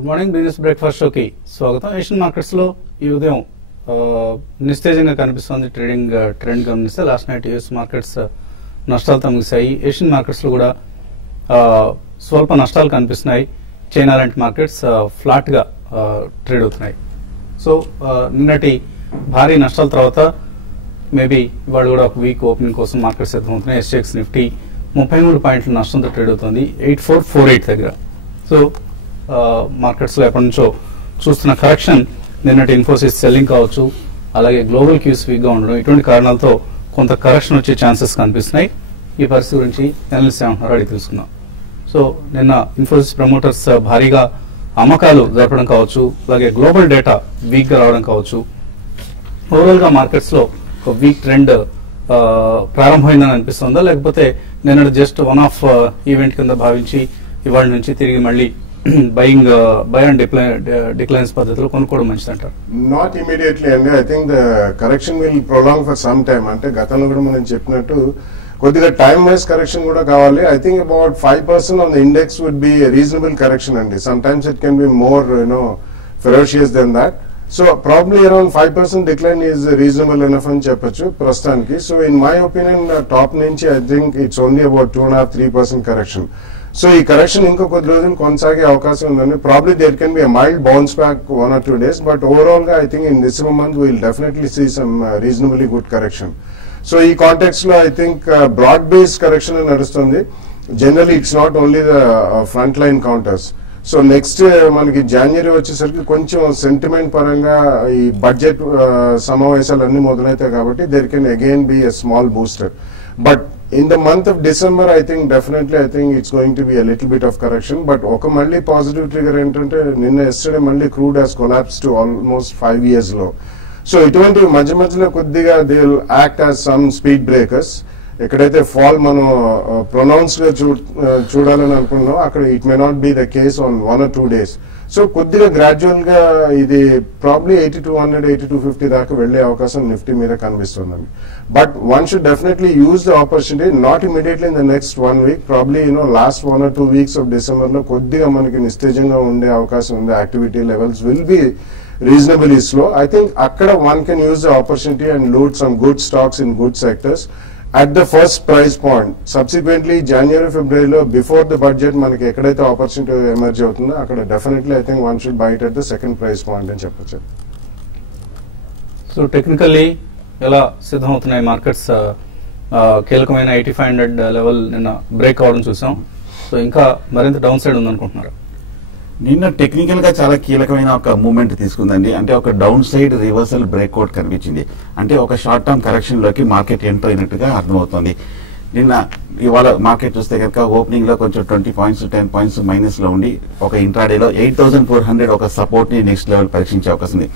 Good morning business breakfast షోకి స్వాగతం. Asian markets లో ఈ ఉదయం నిస్తేజంగా కనిపిస్తోంది ట్రేడింగ్ ట్రెండ్ గమనిస్తే. లాస్ట్ నైట్ యూఎస్ మార్కెట్స్ నష్టాలతో ముగిశాయి. ఏషియన్ మార్కెట్స్ లో కూడా స్వల్ప నష్టాలు కనిపిస్తున్నాయి. చైనా లాంటి మార్కెట్స్ ఫ్లాట్ గా ట్రేడ్ అవుతున్నాయి. సో నిన్నటి భారీ నష్టాల తర్వాత మేబీ ఇవాళ కూడా ఒక వీక్ ఓపెనింగ్ కోసం మార్కెట్స్ సిద్ధమవుతున్నాయి. ఎస్టెక్స్ నిఫ్టీ 33 పాయింట్ల నష్టంతో ట్రేడ్ అవుతుంది 8448 దగ్గర. సో మార్కెట్స్ లో ఎప్పటి నుంచో చూస్తున్న కరెక్షన్, నిన్నటి ఇన్ఫోసిస్ సెల్లింగ్ కావచ్చు, అలాగే గ్లోబల్ క్యూస్ వీక్ గా ఉండడం, ఇటువంటి కారణాలతో కొంత కరెక్షన్ వచ్చే ఛాన్సెస్ కనిపిస్తున్నాయి. ఈ పరిస్థితి గురించి ఎనలిస్ట్ ఏమంటున్నారో అడిగి తెలుసుకుందాం. సో నిన్న ఇన్ఫోసిస్ ప్రమోటర్స్ భారీగా అమ్మకాలు జరపడం కావచ్చు, అలాగే గ్లోబల్ డేటా వీక్ గా రావడం కావచ్చు, ఓవరాల్ గా మార్కెట్స్ లో ఒక వీక్ ట్రెండ్ ప్రారంభమైందని అనిపిస్తుందా, లేకపోతే నిన్న జస్ట్ వన్ ఆఫ్ ఈవెంట్ కింద భావించి ఇవాళ నుంచి తిరిగి మళ్ళీ బై అండ్ డిక్లైన్స్ పద్ధతిలో కొనుక్కోవడం మంచిది అంటారు? నాట్ ఇమీడియట్లీ అండి. I think the correction will prolong for some time. అంటే గతంలో కూడా మనం చెప్పినట్టు కొద్దిగా టైమ్ వైజ్ కరెక్షన్ కూడా కావాలి. I think about 5% on the index would be reasonable correction అండి. Sometimes it can be more ferocious than that. So probably around 5% decline is reasonable enough అని చెప్పొచ్చు ప్రస్తుతానికి. So in my opinion top నుంచి I think it's only about 2.5-3% correction. So ఈ correction ఇంకో కొద్ది రోజులు కొనసాగే అవకాశం ఉందండి. Probably there can be mild bounce back 1 or 2 days, but overall గా I think in December month we will definitely see some reasonably good correction. So ఈ context లో I think broad based correction నడుస్తుంది. Generally it's not only the front line counters. So next మనకి జనవరి వచ్చేసరికి కొంచెం sentiment పరంగా ఈ budget సమావేశాలు అన్ని మొదలవుతాయి కాబట్టి there can again be a small booster. But in the month of December, I think it's going to be a little bit of correction. But oka malli positive trigger entante ninna yesterday malli crude has collapsed to almost 5 years low. So itvanti madhya madhyalo koddiga they will act as some speed breakers. ఎక్కడైతే fall మనం pronounce గా చూడాలని అనుకున్నాం అక్కడ it may not be the case on 1 or 2 days. So కొద్దిగా gradual గా ఇది probably 8200 8250 దాకా వెళ్లే అవకాశం నిఫ్టీ మీద కనిపిస్తుంది. But one should definitely use the opportunity, not immediately in the next 1 week, probably last 1 or 2 weeks of December లో కొద్దిగా మనకి నిస్తేజంగా ఉండే అవకాశం ఉంది. Activity levels will be reasonably slow. I think akkada one can use the opportunity and load some good stocks in good sectors at the first price point. Subsequently January February lo before the budget manaki ekkadaithe opportunity emerge avutundo akkada definitely I think one should buy it at the second price point ani cheppochu. So technically ఎలా సిద్ధం అవుతున్నాయి markets? కీలకమైన 8500 level నిన్న break అవడం చూసాం. So ఇంకా మరింత down side ఉందనుకుంటున్నారు? నిన్న టెక్నికల్ గా చాలా కీలకమైన ఒక మూవ్మెంట్ తీసుకుందండి. అంటే ఒక డౌన్ సైడ్ రివర్సల్ బ్రేక్అవుట్ కనిపించింది. అంటే ఒక షార్ట్ టర్మ్ కరెక్షన్ లోకి మార్కెట్ ఎంటర్ అయినట్టుగా అర్థమవుతుంది. నిన్న ఇవాళ మార్కెట్ చూస్తే కనుక ఓపెనింగ్ లో కొంచెం 20 points 10 points మైనస్ లో ఉండి ఒక ఇంట్రాడేలో 8400 ఒక సపోర్ట్ ని నెక్స్ట్ లెవెల్ పరీక్షించే అవకాశం ఉంది.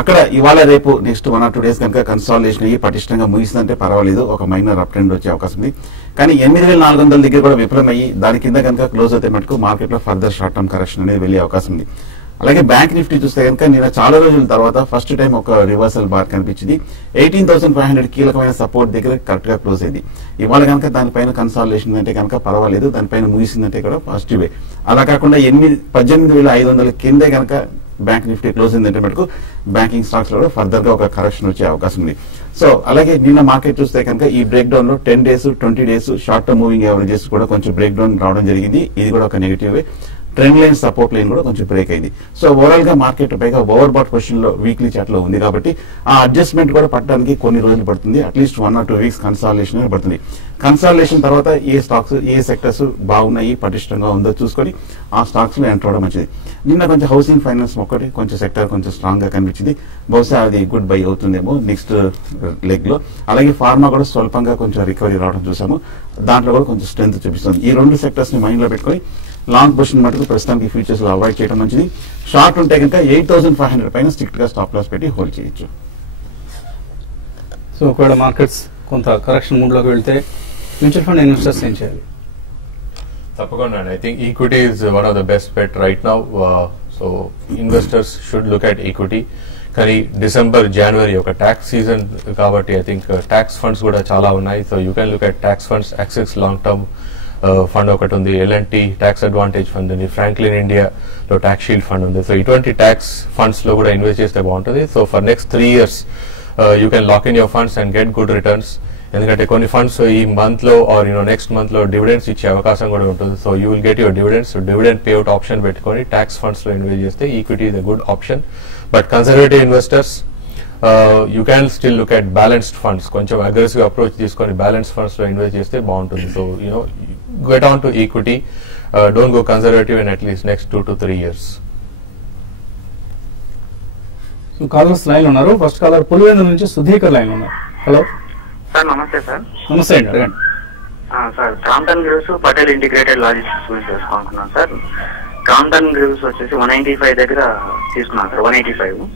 అక్కడ ఇవాళ రేపు నెక్స్ట్ 1 or 2 days కనుక కన్సాలిడేషన్ అయ్యి పటిష్టంగా ముగిస్తుందంటే పర్వాలేదు, ఒక మైనర్ అప్ ట్రెండ్ వచ్చే అవకాశం ఉంది. కానీ 8400 దగ్గర కూడా విఫలమయ్యి దాని కింద కనుక క్లోజ్ అయితే మటుకు మార్కెట్ లో ఫర్దర్ షార్ట్ టర్మ్ కరెక్షన్ అనేది వెళ్లే అవకాశం ఉంది. అలాగే బ్యాంక్ నిఫ్టీ చూస్తే కనుక నిన్న చాలా రోజుల తర్వాత ఫస్ట్ టైం ఒక రివర్సల్ బార్ కనిపించింది. 18500 కీలకమైన సపోర్ట్ దగ్గర కరెక్ట్ గా క్లోజ్ అయింది. ఇవాళ కనుక దానిపైన కన్సాలిడేషన్ అంటే కనుక పర్వాలేదు, దానిపైన ముగిసిందంటే కూడా పాజిటివే. అలా కాకుండా 18,500 కిందే కనుక బ్యాంక్ నిఫ్టీ క్లోజ్ అయిందంటే మటుకు బ్యాంకింగ్ స్టాక్స్ లో ఫర్దర్ గా ఒక కరెక్షన్ వచ్చే అవకాశం ఉంది. సో అలాగే నిన్న మార్కెట్ చూస్తే కనుక ఈ బ్రేక్ డౌన్ లో 10 days 20 days short term moving averages కూడా కొంచెం బ్రేక్ డౌన్ రావడం జరిగింది. ఇది కూడా ఒక negative. Trend line support line కూడా కొంచెం బ్రేక్ అయింది. సో ఓవరాల్ గా మార్కెట్ పైగా ఓవర్ బాట్ పొజిషన్ లో వీక్లీ చార్ట్ లో ఉంది కాబట్టి ఆ అడ్జస్ట్మెంట్ కూడా పట్టడానికి కొన్ని రోజులు పడుతుంది. అట్లీస్ట్ 1 or 2 weeks కన్సాలిడేషన్ పడుతుంది. కన్సాలిడేషన్ తర్వాత ఏ స్టాక్స్ ఏ సెక్టర్స్ బాగున్నాయి పటిష్టంగా ఉందో చూసుకొని ఆ స్టాక్స్ లో ఎంటర్ అవడం మంచిది. నిన్న కొంచెం హౌసింగ్ ఫైనాన్స్ ఒక్కటి కొంచెం సెక్టర్ కొంచెం స్ట్రాంగ్ గా కనిపించింది. బహుశా అది గుడ్ బై అవుతుందేమో నెక్స్ట్ లెగ్ లో. అలాగే ఫార్మా కూడా స్వల్పంగా కొంచెం రికవరీ రావడం చూసాము. దాంట్లో కూడా కొంచెం స్ట్రెంత్ చూపిస్తుంది. ఈ రెండు సెక్టర్స్ ని మైండ్ లో పెట్టుకుని లాంగ్ పొజిషన్ మటుకు ప్రస్తుతానికి ఫ్యూచర్స్ లో అవాయిడ్ చేయడం మంచిది. షార్ట్ ఉంటే కనుక 8500 పైన స్ట్రిక్ట్ గా స్టాప్ లాస్ పెట్టి హోల్డ్ చేయొచ్చు. సో ఒకవేళ మార్కెట్స్ కొంత కరెక్షన్ మూడ్ లోకి వెళ్తే మ్యూచువల్ ఫండ్ ఇన్వెస్టర్స్ ఏం చేయాలి? తప్పకుండా అండి. I think equity is one of the best bet right now. So investors should look at equity. కానీ డిసెంబర్ జనవరి ఒక ట్యాక్స్ సీజన్ కాబట్టి ఐ థింక్ ట్యాక్స్ ఫండ్స్ కూడా చాలా ఉన్నాయి. So you can look at tax funds, Axis long term fund ఒకటి ఉంది, L&T tax advantage fund ఉంది, ఫ్రాంక్లిన్ ఇండియాలో ట్యాక్స్ షీల్డ్ ఫండ్ ఉంది. సో ఇటువంటి ట్యాక్స్ ఫండ్స్ లో కూడా ఇన్వెస్ట్ చేస్తే బాగుంటుంది. So for next 3 years you can lock in your funds and get good returns. ఎందుకంటే కొన్ని ఫండ్స్ ఈ మంత్ లో ఆర్ నెక్స్ట్ మంత్ లో డివిడెండ్స్ ఇచ్చే అవకాశం కూడా ఉంటుంది. So you will get your dividends. Dividend payout option పెట్టుకొని ట్యాక్స్ ఫండ్స్ లో ఇన్వెస్ట్ చేస్తే equity is a good option. But conservative investors you can still look at balanced funds. కొంచెం aggressive approach తీసుకొని బ్యాలెన్స్డ్ ఫండ్స్ లో invest చేస్తే బాగుంటుంది. So get on to equity, don't go conservative in at least next 2 to 3 years. So callers line ఉన్నారు. First caller Pulivendula నుంచి Sudhikar line ఉన్నారు. Hello sir, నమస్తే sir. నమస్తే అండి, అడగండి. Sir, Crompton Greaves Patel integrated logistics గురించి తెలుసుకుంటున్నాను సార్. క్రాంప్టన్ గ్రీవ్స్ వచ్చేసి 195 దగ్గర తీసుకున్నాను సార్, 185.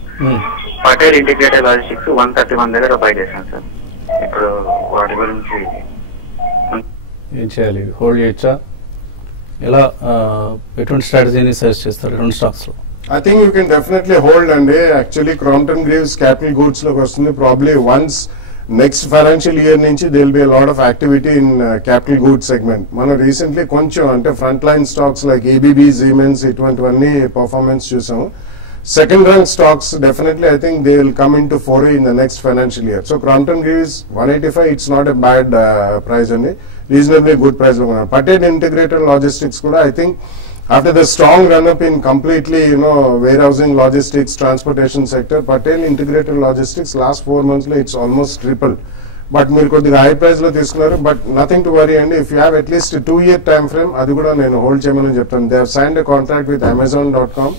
పటేల్ ఇంటిగ్రేటెడ్ లాజిస్టిక్స్ 131 దగ్గర బై చేశాను సార్. ఇప్పుడు వాటి గురించి ఏం చేయాలి? హోల్డ్ చేయొచ్చా? ఎలా ఎటువంటి స్ట్రాటజీని సజెస్ట్ చేస్తారు రెండు స్టాక్స్ లో? I think you can definitely hold and actually Crompton Greaves capital goods lo vastundi. Probably once next financial year nunchi there will be a lot of activity in capital goods segment. Mana recently koncham ante frontline stocks like ABB, Siemens itvantivanni performance chusam. Second rank stocks definitely I think they will come into foray in the next financial year. So Crompton Greaves 185, it's not a bad price andi, reasonably good price lo unnadu. Patel Integrated Logistics kuda I think after the strong run-up in completely, warehousing, logistics, transportation sector, Patel Integrated Logistics last 4 months, it's almost tripled. But మీరు కొద్దిగా high price లో తీసుకున్నారు. But nothing to worry అండి. If you have at least 2 year time frame, అది కూడా నేను hold చేయమని చెప్తాను. They have signed a contract with Amazon.com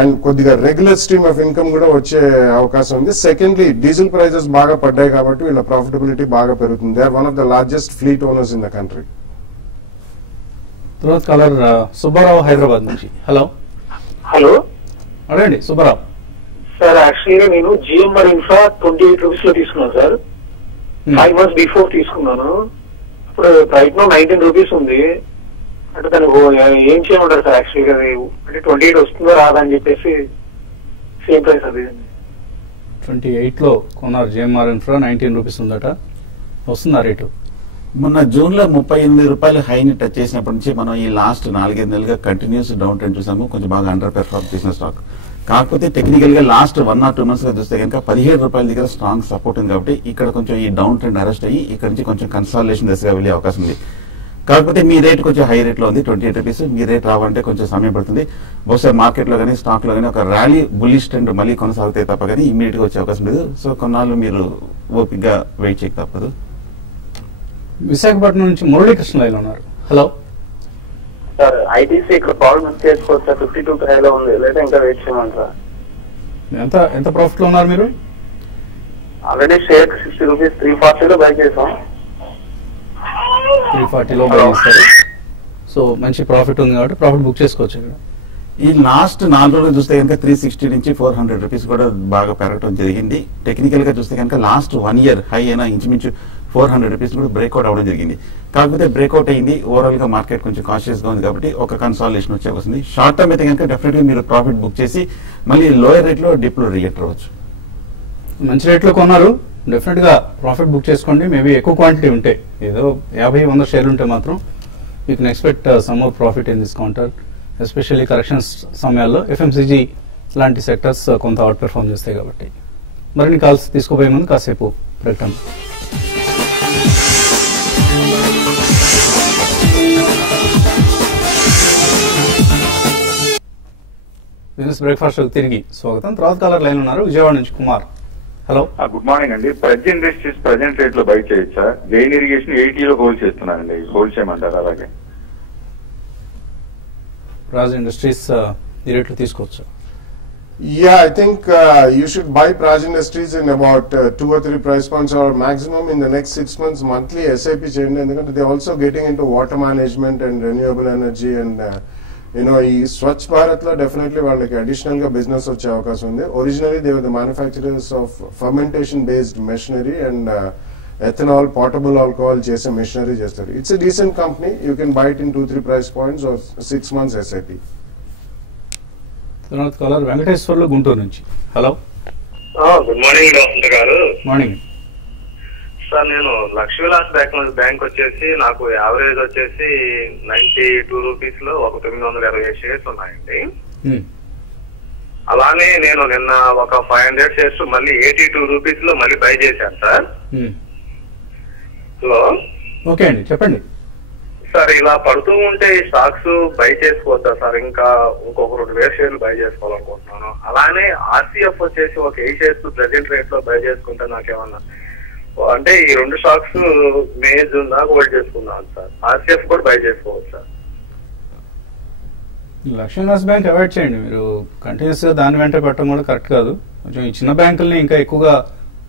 and కొద్దిగా రెగ్యులర్ స్ట్రీమ్ ఆఫ్ ఇన్కమ్ కూడా వచ్చే అవకాశం ఉంది. సెకండ్లీ, డీజిల్ ప్రైజెస్ బాగా పడ్డాయి కాబట్టి వీళ్ళ ప్రాఫిటబిలిటీ బాగా పెరుగుతుంది. They are one of the largest fleet owners in the country. తర్వాత కాలర్ సుబ్బారావు హైదరాబాద్ నుంచి. హలో హలో, అడగండి సుబ్బారావు. సార్ యాక్చువల్గా నేను జిఎంఆర్ ఇన్ఫ్రా 28 రూపీస్ లో తీసుకున్నాను సార్. 5 months బిఫోర్ తీసుకున్నాను. ఇప్పుడు రైట్ నో 19 రూపీస్ ఉంది. అంటే దానికి ఏం చేయమంటారు సార్? యాక్చువల్గా అంటే 28 వస్తుందో రాదా అని చెప్పేసి సేమ్ ప్రైస్ అది 28 లో కొన్నారు జిఎంఆర్ ఇన్ఫ్రా, 19 రూపీస్ ఉందట. వస్తుందా రేటు? మొన్న జూన్ లో 38 రూపాయలు హైని టచ్ చేసినప్పటి నుంచి మనం ఈ లాస్ట్ 4-5 నెలలుగా కంటిన్యూస్ డౌన్ ట్రెండ్ చూసాము. కొంచెం బాగా అండర్ పెర్ఫార్మ్ చేసిన స్టాక్. కాకపోతే టెక్నికల్ గా లాస్ట్ 1 or 2 months గా చూస్తే కనుక 17 రూపాయల దగ్గర స్ట్రాంగ్ సపోర్ట్ ఉంది. కాబట్టి ఇక్కడ కొంచెం ఈ డౌన్ ట్రెండ్ అరెస్ట్ అయ్యి ఇక్కడ నుంచి కొంచెం కన్సాలిడేషన్ దశగా వెళ్ళే అవకాశం ఉంది. కాకపోతే మీ రేట్ కొంచెం హై రేట్ లో ఉంది, 28 రూపీస్. మీ రేట్ రావాలంటే కొంచెం సమయం పడుతుంది. బహుశా మార్కెట్ లో కానీ స్టాక్ లో కానీ ఒక ర్యాలీ బుల్లిష్ ట్రెండ్ మళ్ళీ కొనసాగితే తప్ప కానీ ఇమీడియట్ గా వచ్చే అవకాశం లేదు. సో కొన్నాళ్ళు మీరు ఓపిక్ గా వెయిట్ చేయక తప్పదు. విశాఖపట్నం నుంచి మురళీకృష్ణ లైన్ ఉన్నారు. హలో సార్, ఐటీసీ ఇక్కడ ప్రాబ్లమ్ చేసుకోవచ్చు. 52 హైలో ఉంది, లేదా ఇంకా వెయిట్ చేయమంటారా? ఎంత ప్రాఫిట్ లో ఉన్నారు మీరు? ఆల్రెడీ షేర్ 60 రూపీస్ 340 లో బై చేసాం. 340 లో బై చేస్తారు. సో మంచి ప్రాఫిట్ ఉంది కాబట్టి ప్రాఫిట్ బుక్ చేసుకోవచ్చు ఇక్కడ. ఈ లాస్ట్ 4 రోజులు చూస్తే కనుక 360 నుంచి 400 రూపీస్ కూడా బాగా పెరగడం జరిగింది. టెక్నికల్ గా చూస్తే కనుక లాస్ట్ 1 year హై అయినా ఇంచుమించు 400 రూపీస్ కూడా బ్రేక్అవుట్ అవ్వడం జరిగింది. కాకపోతే బ్రేక్అవుట్ అయింది. ఓవరాల్ గా మార్కెట్ కొంచెం కాన్షియస్ గా ఉంది కాబట్టి ఒక కన్సాలిడేషన్ వచ్చే వస్తుంది. షార్ట్ టర్మ్ అయితే కనుక డెఫినెట్ గా మీరు ప్రాఫిట్ బుక్ చేసి మళ్ళీ లోయర్ రేట్ లో డిప్ లో రియంటర్ అవ్వచ్చు. మంచి రేట్ లో కొన్నారు, డెఫినెట్ గా ప్రాఫిట్ బుక్ చేసుకోండి. మేబీ ఎక్కువ క్వాంటిటీ ఉంటే, ఏదో 50-100 షేర్లు ఉంటే మాత్రం you can expect some more profit in this counter. Especially corrections సమయాల్లో ఎఫ్ఎంసీజీ లాంటి సెక్టర్స్ కొంత అవుట్ పెర్ఫార్మ్ చేస్తాయి కాబట్టి. మరిన్ని కాల్స్ తీసుకోబోయే ముందు కాసేపు ప్రకటన. బిజినెస్ బ్రేక్ఫాస్ట్ తిరిగి స్వాగతం. తర్వాత కాలర్ లైన్ ఉన్నారు, విజయవాడ నుంచి కుమార్. హలో, గుడ్ మార్నింగ్ అండి. ప్రజ్ ఇండస్ట్రీస్ ప్రజెంట్ రేట్ లో బై చేయొచ్చా? జైన్ ఇరిగేషన్ 80 లో హోల్డ్ చేస్తున్నానండి, హోల్డ్ చేయమంటారు? అలాగే రాజ్ ఇండస్ట్రీస్ ఈ రేట్లు తీసుకోవచ్చు. Yeah, I think you should buy Praj Industries in about 2 or 3 price points or maximum in the next 6 months monthly SIP cheyandi. Endukante they are also getting into water management and renewable energy and ఈ స్వచ్ఛ భారత్ లో definitely వాళ్ళకి additional గా business వచ్చే అవకాశం ఉంది. Originally they were the manufacturers of fermentation based machinery and ethanol, portable alcohol చేసే machinery చేస్తారు. It's a decent company. You can buy it in 2-3 price points or 6 months SIP. తర్వాత caller Venkateswarlu Guntur నుంచి. Hello, good morning doctor గారు. Morning. Sir నేను Lakshmi Vilas bank వచ్చేసి నాకు average వచ్చేసి 92 rupees లో ఒక 920 షేర్స్ ఉన్నాయండి. అలానే నేను నిన్న ఒక 500 షేర్స్ మళ్ళీ 82 రూపీస్ లో మళ్ళీ బై చేశాను సార్. హలో, ఓకే అండి, చెప్పండి సార్. ఇలా పడుతూ ఉంటే ఈ స్టాక్స్ బై చేసుకోవచ్చా సార్? ఇంకా ఇంకొక 2000 షేర్లు బై చేసుకోవాలనుకుంటున్నాను. అలానే ఆర్సీఎఫ్ వచ్చేసి ఒక 8 షేర్స్ ప్రెసెంట్ రేట్ లో బై చేసుకుంటే నాకేమన్నా అంటే ఈ 2 స్టాక్స్ మే జూన్ దాకా హోల్డ్ చేసుకున్నాను సార్. ఆర్సీఎఫ్ కూడా బై చేసుకోవచ్చు sir. Lakshmi Vilas bank avoid చేయండి. మీరు కంటిన్యూస్ గా దాని వెంట పెట్టడం కూడా కరెక్ట్ కాదు. కొంచెం ఈ చిన్న బ్యాంకుల్ని ఇంకా ఎక్కువగా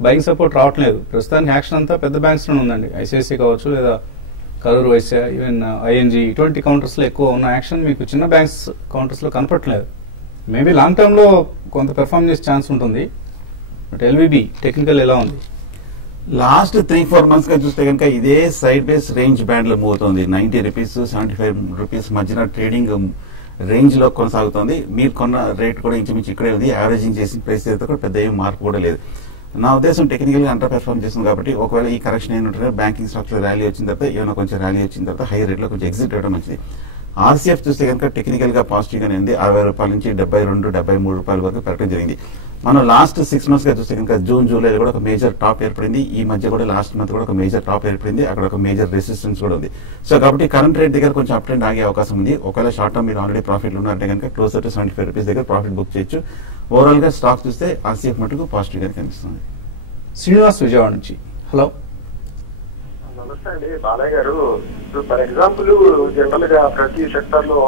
బయింగ్ సపోర్ట్ రావట్లేదు. ప్రస్తుతానికి యాక్షన్ అంతా పెద్ద బ్యాంక్స్ లో ఉందండి. ఐసిఐసి కావచ్చు, లేదా కరూర్ వైశ్య, ఈవెన్ ఐఎన్జీ, ఇటువంటి కౌంటర్స్ లో ఎక్కువ ఉన్న యాక్షన్ మీకు చిన్న బ్యాంక్స్ కౌంటర్స్ లో కనపట్లేదు. మేబీ లాంగ్ టర్మ్ లో కొంత పెర్ఫార్మ్ చేసే ఛాన్స్ ఉంటుంది. బట్ ఎల్విబి టెక్నికల్ ఎలా ఉంది? లాస్ట్ 3-4 months గా చూస్తే కనుక ఇదే సైడ్ బేస్ రేంజ్ బ్యాండ్ లో మూవ్ అవుతుంది. 90 రూపీస్ 75 రూపీస్ మధ్యన ట్రేడింగ్ రేంజ్ లో కొనసాగుతుంది. మీరు కొన్న రేట్ కూడా ఇంచుమించు ఇక్కడే ఉంది. యావరేజింగ్ చేసిన ప్రైస్ అయితే కూడా పెద్ద ఏం మార్పు కూడా లేదు. నా ఉద్దేశం టెక్నికల్ గా అండర్ పెర్ఫార్మ్ చేస్తుంది కాబట్టి ఒకవేళ ఈ కరెక్షన్ ఏంటంటే బ్యాంకింగ్ స్టాక్స్ లో ర్యాలీ వచ్చిన తర్వాత ఏమైనా కొంచెం ర్యాలీ వచ్చిన తర్వాత హై రేట్ లో కొంచెం ఎగ్జిట్ అవ్వడం మంచిది. ఆర్సీఎఫ్ చూస్తే కనుక టెక్నికల్ గా పాజిటివ్ గానే ఉంది. 60 రూపాయల నుంచి 72-73 రూపాయల వరకు పెరగడం జరిగింది. మనం లాస్ట్ 6 months గా చూస్తే కనుక జూన్ జూలై కూడా ఒక మేజర్ టాప్ ఏర్పడింది. ఈ మధ్య కూడా లాస్ట్ మంత్ కూడా ఒక మేజర్ టాప్ ఏర్పడింది. అక్కడ ఒక మేజర్ రెసిస్టెన్స్ కూడా ఉంది. సో కాబట్టి కరెంట్ రేట్ దగ్గర కొంచెం అప్ ట్రెండ్ ఆగే అవకాశం ఉంది. ఒకవేళ షార్ట్ టర్మ్ మీరు ఆల్రెడీ ప్రాఫిట్ ఉన్నారంటే కనుక క్లోజర్ టు 75 రూపీస్ దగ్గర ప్రాఫిట్ బుక్ చేయొచ్చు. ఓవరాల్ గా స్టాక్ చూస్తే ఆర్సీఎఫ్ మటుకు పాజిటివ్ గానే కనిపిస్తుంది. శ్రీనివాస్ విజయవాడ నుంచి. హలో, నమస్తే అండి బాలయ్య గారు. ఇప్పుడు ఫర్ ఎగ్జాంపుల్ జనరల్ గా ప్రతి సెక్టర్ లో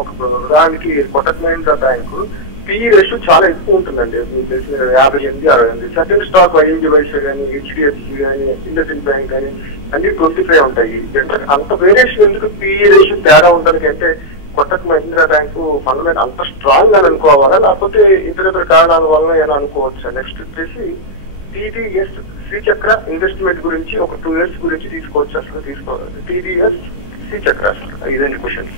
ఒక ఉదాహరణకి Kotak Mahindra bank PE ratio చాలా ఎక్కువ ఉంటుందండి. 58-60. సెకండ్ స్టాక్ ఐఎన్జీ వైశ్య కానీ, హెచ్డిఎఫ్సి కానీ, ఇండస్ఇండ్ బ్యాంక్ కానీ అన్ని 25 ఉంటాయి. జనరల్ అంత వేరియేషన్ ఎందుకు పిఈ రేషియో తేడా ఉండడానికి? అంటే కొటక్ మహీంద్రా బ్యాంకు ఫండమెంటల్ అంత స్ట్రాంగ్ అని అనుకోవాలా, లేకపోతే ఇతర కారణాల వల్ల ఏమైనా అనుకోవచ్చు? నెక్స్ట్ వచ్చేసి టీడీఎస్ శ్రీచక్ర ఇన్వెస్ట్మెంట్ గురించి ఒక 2 years గురించి తీసుకోవచ్చు. అసలు తీసుకోవాలి టీడీఎస్ శ్రీచక్ర అసలు ఇదండి question.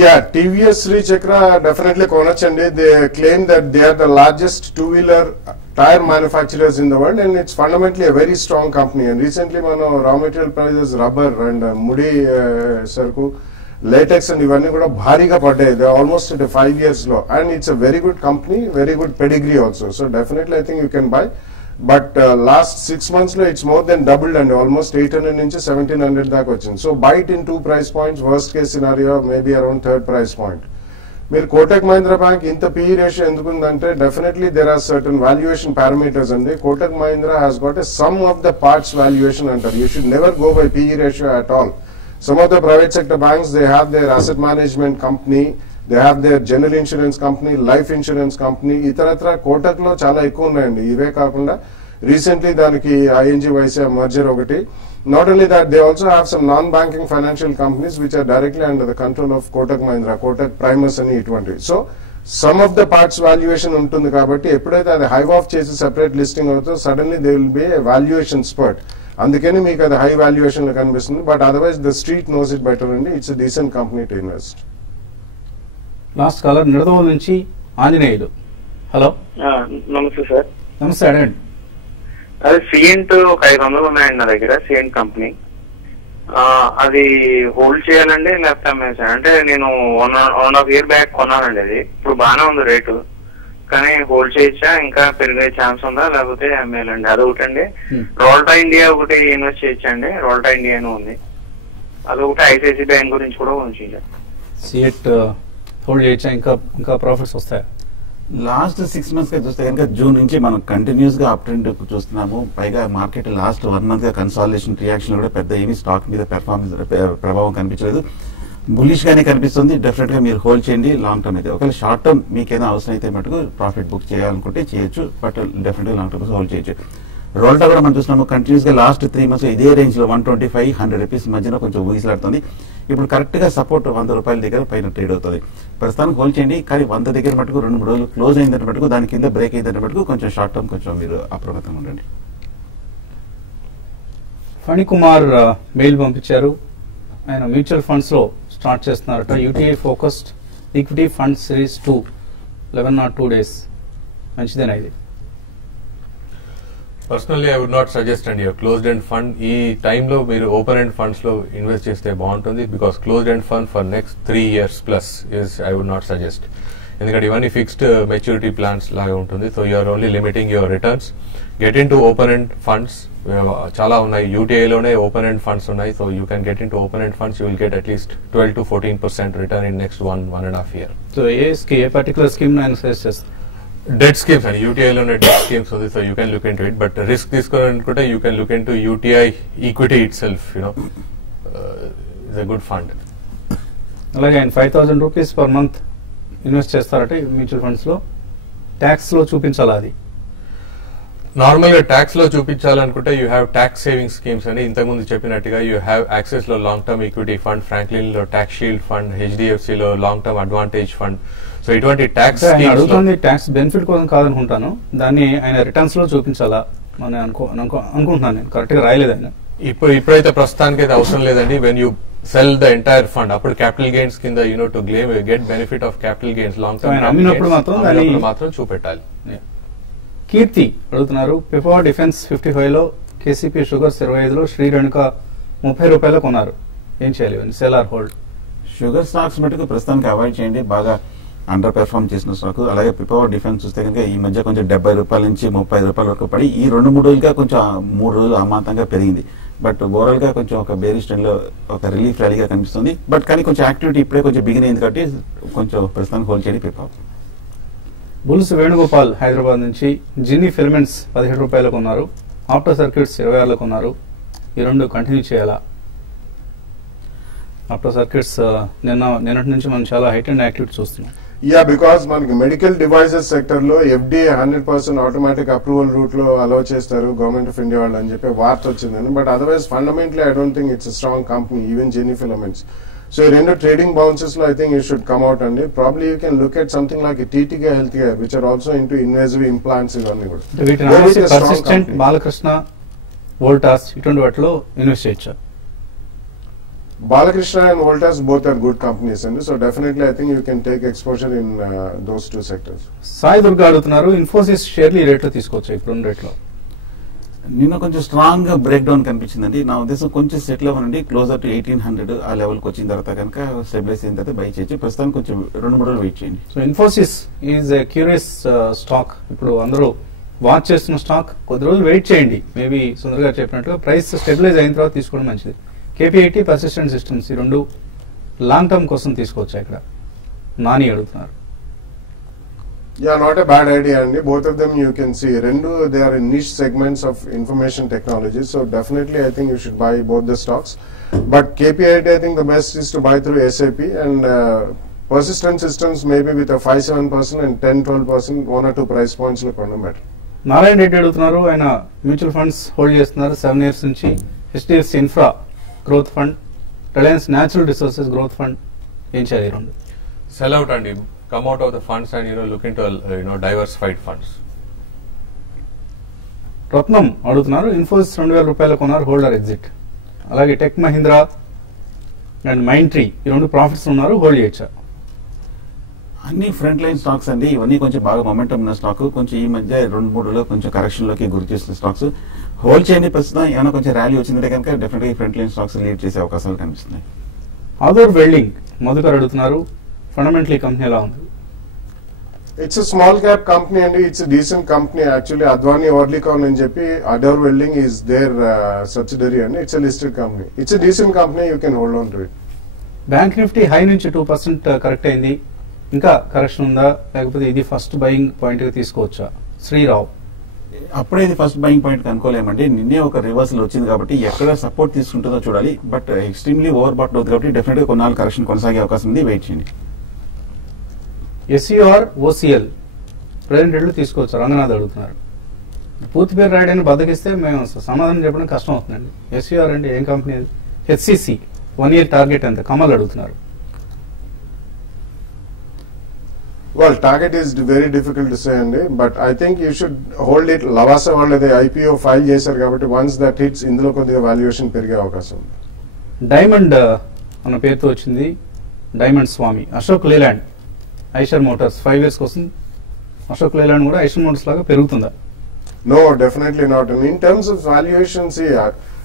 Yeah, TVS Sri Chakra definitely konachandi. They claim that they are the largest two-wheeler tire manufacturers in the world, and it's fundamentally a very strong company. And recently, raw material prices, rubber and mudi sarku, latex and ivanni kuda bhariga paddayi. They are almost at a 5 years low, and it's a very good company, very good pedigree also. So definitely, I think you can buy. But last 6 months lo it's more than doubled and almost 800 నుంచి 1700 దాకా వచ్చింది. So buy it in 2 price points. Worst case scenario maybe around 3rd price point. మీరు Kotak Mahindra bank ఇంత PE ratio ఎందుకుందంటే definitely there are certain valuation parameters అండి. Kotak Mahindra has got a sum of the parts valuation అంటారు. You should never go by PE ratio at all. Some of the private sector banks, they have their asset management company, they have their general insurance company, life insurance company. ఇతరత్ర కోటక్ లో చాలా ఎక్కువ ఉన్నాయండి. ఇవే కాకుండా recently దానికి ING Vysya merger ఒకటి. Not only that, they also have some non-banking financial companies which are directly under the control of Kotak Mahindra, Kotak Primus అని ఇటువంటివి. So some of the parts valuation ఉంటుంది కాబట్టి ఎప్పుడైతే అది హైవ్ ఆఫ్ చేసి separate listing అవుతుందో suddenly they will be a valuation spurt. అందుకని మీకు అది హై వాల్యుయేషన్ లో కనిపిస్తుంది. But otherwise the street knows it better అండి. It's a decent company to invest. Last caller Nidadavolu నుంచి ఆంజనేయులు. హలో, నమస్తే సార్. నమస్తే, అడగండి. అదే సిఎంట్ ఒక 500 ఉన్నాయండి నా దగ్గర, సిఎంట్ కంపెనీ. అది హోల్డ్ చేయాలండి లేకపోతే అమ్మేసాను? అంటే నేను 1.5 year బ్యాక్ కొన్నానండి. అది ఇప్పుడు బాగానే ఉంది రేటు, కానీ హోల్డ్ చేయొచ్చా? ఇంకా పెరిగే ఛాన్స్ ఉందా లేకపోతే అమ్మేయాలండి? అదొకటండి. రోల్టా ఇండియా ఒకటి ఇన్వెస్ట్ చేయొచ్చండి. రోల్టా ఇండియా ఉంది, అదొకటి. ఐసిఐసి బ్యాంక్ గురించి కూడా ఉంచాలి. సిఎట్ హోల్డ్ చేయొచ్చా? ఇంకా ప్రాఫిట్స్ వస్తాయా? లాస్ట్ 6 months గా చూస్తే కనుక జూన్ నుంచి మనం కంటిన్యూస్ గా అప్ ట్రెండ్ చూస్తున్నాము. పైగా మార్కెట్ లాస్ట్ 1 month గా కన్సాలిడేషన్ రియాక్షన్ కూడా పెద్ద ఏమీ స్టాక్ మీద ప్రభావం కనిపించలేదు. బులిష్ గానే కనిపిస్తుంది. డెఫినెట్ గా మీరు హోల్డ్ చేయండి లాంగ్ టర్మ్ అయితే. ఒకవేళ షార్ట్ టర్మ్ మీకేదైనా అవసరం అయితే మటుకు ప్రాఫిట్ బుక్ చేయాలనుకుంటే చేయొచ్చు. బట్ డెఫినెట్ గా లాంగ్ టర్మ్ హోల్డ్ చేయొచ్చు. రోల్టా కూడా మనం చూస్తున్నాము కంటిన్యూస్ గా లాస్ట్ 3 months ఇదే రేంజ్ లో 125-100 రూపీస్ మధ్యన కొంచెం ఊగిసలాడుతుంది. ఇప్పుడు కరెక్ట్ గా సపోర్ట్ 100 రూపాయల దగ్గర పైన ట్రేడ్ అవుతుంది. ప్రస్తుతానికి హోల్డ్ చేయండి. కానీ 100 దగ్గర మటుకు 2-3 రోజులు క్లోజ్ అయిందంటే మటుకు దాని కింద బ్రేక్ అయిందంటే మటుకు కొంచెం షార్ట్ టర్మ్ కొంచెం మీరు అప్రమత్తంగా ఉండండి. ఫణికుమార్ మెయిల్ పంపించారు. ఆయన మ్యూచువల్ ఫండ్స్ లో స్టార్ట్ చేస్తున్నారట. UTI focused equity fund series 2 11 or 2 days. మంచిదేనా ఇది? Personally I would not suggest అండి క్లోజ్డ్ ఎండ్ ఫండ్ ఈ టైంలో మీరు ఓపెన్ ఎండ్ ఫండ్స్ లో ఇన్వెస్ట్ చేస్తే బాగుంటుంది because closed end fund for next 3 years plus is I would not suggest ఎందుకంటే ఇవన్నీ ఫిక్స్డ్ మెచ్యూరిటీ ప్లాన్స్ లాగా ఉంటుంది so you are only limiting your returns get in to open end funds చాలా ఉన్నాయి యూటీఐలోనే ఓపెన్ ఎండ్ ఫండ్స్ ఉన్నాయి so you can get in to open end funds you will get at least 12 to 14% return in next 1.5 year. So a particular scheme నేను suggest చేస్తాను debt schemes అండి యూటీఐలోనే debt schemes ఉంది so you can look in to it but risk తీసుకోవాలనుకుంటే you can look in to UTI equity itself you know is a good fund. అలాగే ఆయన 5,000 rupees per month invest చేస్తారంటే mutual funds లో tax లో చూపించాలి అది normal గా tax లో చూపించాలనుకుంటే you have tax saving schemes అని ఇంతకుముందు చెప్పినట్టుగా యూ హ్యావ్ యాక్సెస్ లో long term equity fund Franklin లో ట్యాక్స్ షీల్డ్ ఫండ్ హెచ్డిఎఫ్సి లో long term advantage fund so ఇటువంటి ట్యాక్స్ అడుగుతుంది ట్యాక్స్ బెనిఫిట్ కోసం కాదనుకుంటాను దాన్ని ఆయన రిటర్న్స్ లో చూపించాలా అని అనుకుంటున్నాను నేను కరెక్ట్ గా రాయలేదు ఆయన ఇప్పుడైతే ప్రస్తుతానికి అయితే అవసరం లేదండి when you cell the entire fund అప్పుడు క్యాపిటల్ గెయిన్స్ కింద to get benefit of capital gains long term అమ్మినప్పుడు మాత్రం చూపెట్టాలి. కీర్తి అడుగుతున్నారు పిపా డిఫెన్స్ 55 లో కేసీపీ షుగర్స్ 25 లో శ్రీ రేణుక 30 రూపాయలు కొన్నారు ఏం చేయాలి sell or hold? Sugar stocks మటుకు ప్రస్తుతానికి అవాయిడ్ చేయండి బాగా అండర్ పెర్ఫార్మ్ చేసిన స్టాక్. అలాగే పిపవర్ డిఫెన్స్ చూస్తే కనుక ఈ మధ్య కొంచెం 70 రూపాయల నుంచి 30 రూపాయల వరకు పడి ఈ 2-3 రోజులుగా కొంచెం 3 రోజులు అమాంతంగా పెరిగింది. బట్ ఓవరాల్ గా కొంచెం ఒక బేరిష్ ట్రెండ్ లో ఒక రిలీఫ్ ర్యాలీగా కనిపిస్తుంది. బట్ కానీ కొంచెం యాక్టివిటీ ఇప్పుడే కొంచెం బిగిన్ అయింది కాబట్టి కొంచెం ప్రస్తుతానికి హోల్డ్ చేయండి పిపవర్. బుల్స్ వేణుగోపాల్ హైదరాబాద్ నుంచి జిన్నీ ఫిలమెంట్స్ 17 రూపాయలకు ఉన్నారు ఆప్టో సర్క్యూట్స్ 26 ఉన్నారు ఈ రెండు కంటిన్యూ చేయాలా? ఆప్టో సర్క్యూట్స్ నిన్నటి నుంచి మనం చాలా హైట్ అండ్ యాక్టివిటీ చూస్తున్నాం. యా బికాస్ మనకి మెడికల్ డివైసెస్ సెక్టర్ లో ఎఫ్డీఏ 100% ఆటోమేటిక్ అప్రూవల్ రూట్ లో అలౌ చేస్తారు గవర్నమెంట్ ఆఫ్ ఇండియా వాళ్ళు అని చెప్పి వార్త వచ్చిందని. But otherwise fundamentally I don't think it's strong company even Gini filaments. So ఈ రెండు ట్రేడింగ్ బౌన్సెస్ లో I think you should come out అండి. Probably you can look at something like TTK health care which are also into invasive implants ఇవన్నీ కూడా. బాలకృష్ణ వోల్టాస్ ఇటువంటి వాటిలో invest చేయొచ్చా? Balakrishna and Voltas both are good companies, and so definitely I think you can take exposure in those two sectors. Sai Durga అడుగుతున్నారు ఇన్ఫోసిస్ షేర్లు రేట్లో తీసుకోవచ్చు ఇప్పుడు రేట్లో? నిన్న కొంచెం స్ట్రాంగ్ గా బ్రేక్ డౌన్ కనిపించిందండి. నా ఉద్దేశం కొంచెం సెటిల్ అవ్వనండి క్లోజర్ టు 1800 ఆ లెవెల్ కి వచ్చిన తర్వాత కనుక స్టెబిలైజ్ అయిన తర్వాత బై చేయొచ్చు. ప్రస్తుతానికి కొంచెం 2-3 రోజులు వెయిట్ చేయండి. So Infosys is a curious stock. ఇప్పుడు అందరూ వాచ్ చేస్తున్న స్టాక్. కొద్ది రోజులు వెయిట్ చేయండి. మేబీ సుందర్ గారు చెప్పినట్టుగా ప్రైస్ స్టెబిలైజ్ అయిన తర్వాత తీసుకోవడం మంచిది. కేపీఐటీ పర్సిస్టెంట్ సిస్టమ్స్ ఈ రెండు లాంగ్ టర్మ్ కోసం తీసుకోవచ్చు. ఇక్కడ నాని అడుగుతున్నారు. Yeah, not a bad idea, Andy. Both of them you can see. Rendu, they are in niche segments of information technology. So definitely I think you should buy both the stocks. But KPIT, I think the best is to buy through SAP and persistent systems maybe with a 5-7% and 10-12%, 1 or 2 price points look on better. Narayana Reddy అడుగుతున్నారు. ఆయన mutual funds hold చేస్తున్నారు 7 years నుంచి. HDFC infra growth fund, Reliance natural resources growth fund ఏం చేయాలి? రెండు sell out అండి. Come out of the funds and look into diversified funds. Ratnam అడుగుతున్నారు Infosys 2000 రూపాయలు కొన్నారు హోల్డర్ ఎగ్జిట్. అలాగే Tech Mahindra and Mindtree ఈ రెండు ప్రాఫిట్స్ ఉన్నారు హోల్డ్ చేయొచ్చా? అన్ని ఫ్రంట్ లైన్ స్టాక్స్ అండి. ఇవన్నీ కొంచెం బాగా మొమెంటం ఉన్న స్టాక్. కొంచెం ఈ మధ్య 2-3 రోజుల్లో కొంచెం కరెక్షన్ లోకి గురి చేసిన స్టాక్స్ హోల్డ్ చేయండి. ప్రస్తుతం ఏమైనా కొంచెం ర్యాలీ వచ్చిందంటే కనుక డెఫినెట్ గా ఫ్రంట్ లైన్ స్టాక్స్ లీడ్ చేసే అవకాశాలు కనిపిస్తున్నాయి. ఆదర్ వెల్డింగ్ మధుకర్ అడుగుతున్నారు ఫండమెంటలీ కంపెనీ ఎలా ఉంది? It's a small cap company and it's a decent company actually. Advani Orlicon and JP Adar Welding is their subsidiary and it's a listed company. It's a decent company, you can hold on to it. Bank Nifty high నుంచి 2% correct అయింది. ఇంకా correction ఉందా లేకపోతే ఇది first buying point గా తీసుకోవచ్చా? శ్రీరావు అప్పుడే ఇది ఫస్ట్ బయింగ్ పాయింట్ అనుకోలేమండి. నిన్నే ఒక రివర్సల్ వచ్చింది కాబట్టి ఎక్కడ సపోర్ట్ తీసుకుంటుందో చూడాలి. బట్ ఎక్స్ట్రీమ్లీ ఓవర్ బాట్ అవుతుంది కాబట్టి డెఫినెట్ గా కొన్నాళ్ళు కరెక్షన్ కొనసాగే అవకాశం ఉంది. వెయిట్ చేయండి. ఎస్ఈఆర్ ఓసీఎల్ ప్రెజెంట్ రేట్లు తీసుకోవచ్చు. రంగనాథ్ అడుగుతున్నారు. పూర్తి పేరు రాయడానికి బద్దకిస్తే మేము సమాధానం చెప్పడం కష్టం అవుతుందండి. ఎస్ఈఆర్ అంటే ఏం కంపెనీ? హెచ్సిసి 1 year టార్గెట్ ఎంత? కమల్ అడుగుతున్నారు. Well, target is very difficult to say, Andy, but I think you should hold it. Lavasa వాళ్ళది IPO ఫైల్ చేశారు కాబట్టి once that hits ఇందులో కొద్దిగా వాల్యుయేషన్ పెరిగే అవకాశం ఉంది. డైమండ్ అన్న పేరుతో వచ్చింది diamond Swami. Ashok Leyland Eicher Motors 5 years కోసం అశోక్ లేలాండ్ కూడా ఐషర్ మోటార్స్ లాగా పెరుగుతుందా? No, definitely not. And in terms of valuation, see,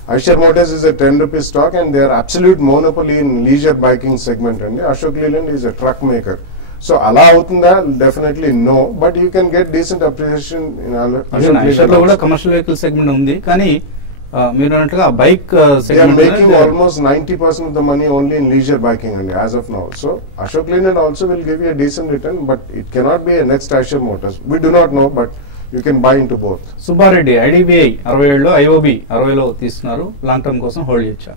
Eicher Motors is a 10 rupees stock and they are absolute monopoly in leisure biking segment. And Ashok Leyland is a truck maker. So, ala avutunda definitely no, but you can get decent appreciation in Ashok Eicher లో కూడా Leyland. Commercial vehicle segment ఉంది, కానీ మీరు అన్నట్టుగా bike They are segment making almost 90% of the money only in leisure biking and as of now. So, Ashok Leyland also will give you a decent return, but it cannot be a next Eicher Motors. We do not know, but you can buy into both. Subbareddy IDBI 67లో IOB 60లో తీసుకున్నారు, long term కోసం hold చేయొచ్చా?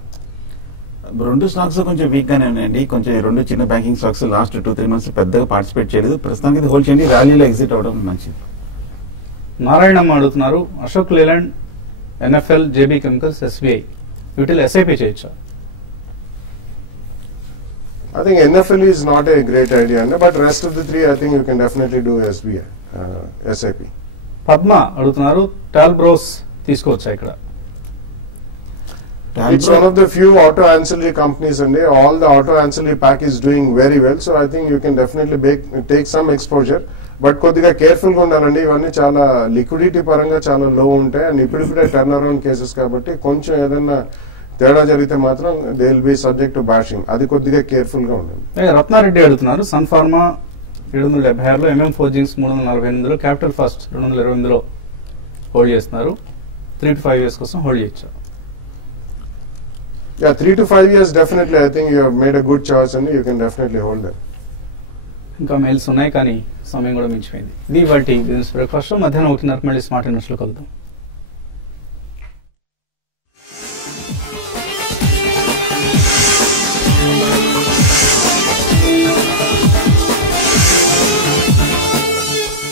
రెండు stocks కొంచెం week గానే ఉన్నాయండి. కొంచెం ఈ రెండు చిన్న బ్యాంకింగ్ స్టాక్స్ లాస్ట్ 2-3 months పెద్దగా పార్టిసిపేట్ చేయలేదు. ప్రస్తుతానికి ఇది హోల్డ్ చేయండి, ర్యాలీలో ఎగ్జిట్ అవడం మంచిది. నారాయణమ్మ అడుగుతున్నారు, Ashok Leyland, NFL, JB chemicals, SBI వీటిలో ఎస్ఐపి చేయొచ్చా? I think NFL is not a great idea, but rest of the three, I think you can definitely do SBI, SIP. Padma అడుగుతున్నారు, టాల్బ్రోస్ తీసుకోవచ్చా ఇక్కడ? It's one of the few auto ancillary companies, and all the auto ancillary pack is doing very well. So I think you can definitely take some exposure, but కొద్దిగా careful గా ఉండాలండి. ఇవన్నీ చాలా liquidity పరంగా చాలా లో ఉంటాయి, అండ్ ఇప్పుడిప్పుడే టర్న్ అరౌండ్ కేసెస్ కాబట్టి కొంచెం ఏదైనా తేడా జరిగితే మాత్రం they will be subject to bashing. అది కొద్దిగా కేర్ఫుల్ గా ఉండాలి. రత్నారెడ్డి అడుగుతున్నారు, సన్ ఫార్మా 776లో, ఎంఎం ఫోర్జింగ్స్ 348లో, క్యాపిటల్ ఫస్ట్ 228లో హోల్డ్ చేస్తున్నారు. 3 to 5 years కోసం హోల్డ్ చేయొచ్చు. Yeah, 3 to 5 years definitely. I think you have made a good choice, and you can definitely hold them. ఇంకా మెయిల్స్ ఉన్నాయి, కానీ సమయం కూడా మించిపోయింది. ఇది ఇవాల్టి బిజినెస్ బ్రేక్ఫాస్ట్. మధ్యాహ్నం 1:30 మళ్ళీ స్మార్ట్ ఇన్వెస్ట్లో కలుద్దాం.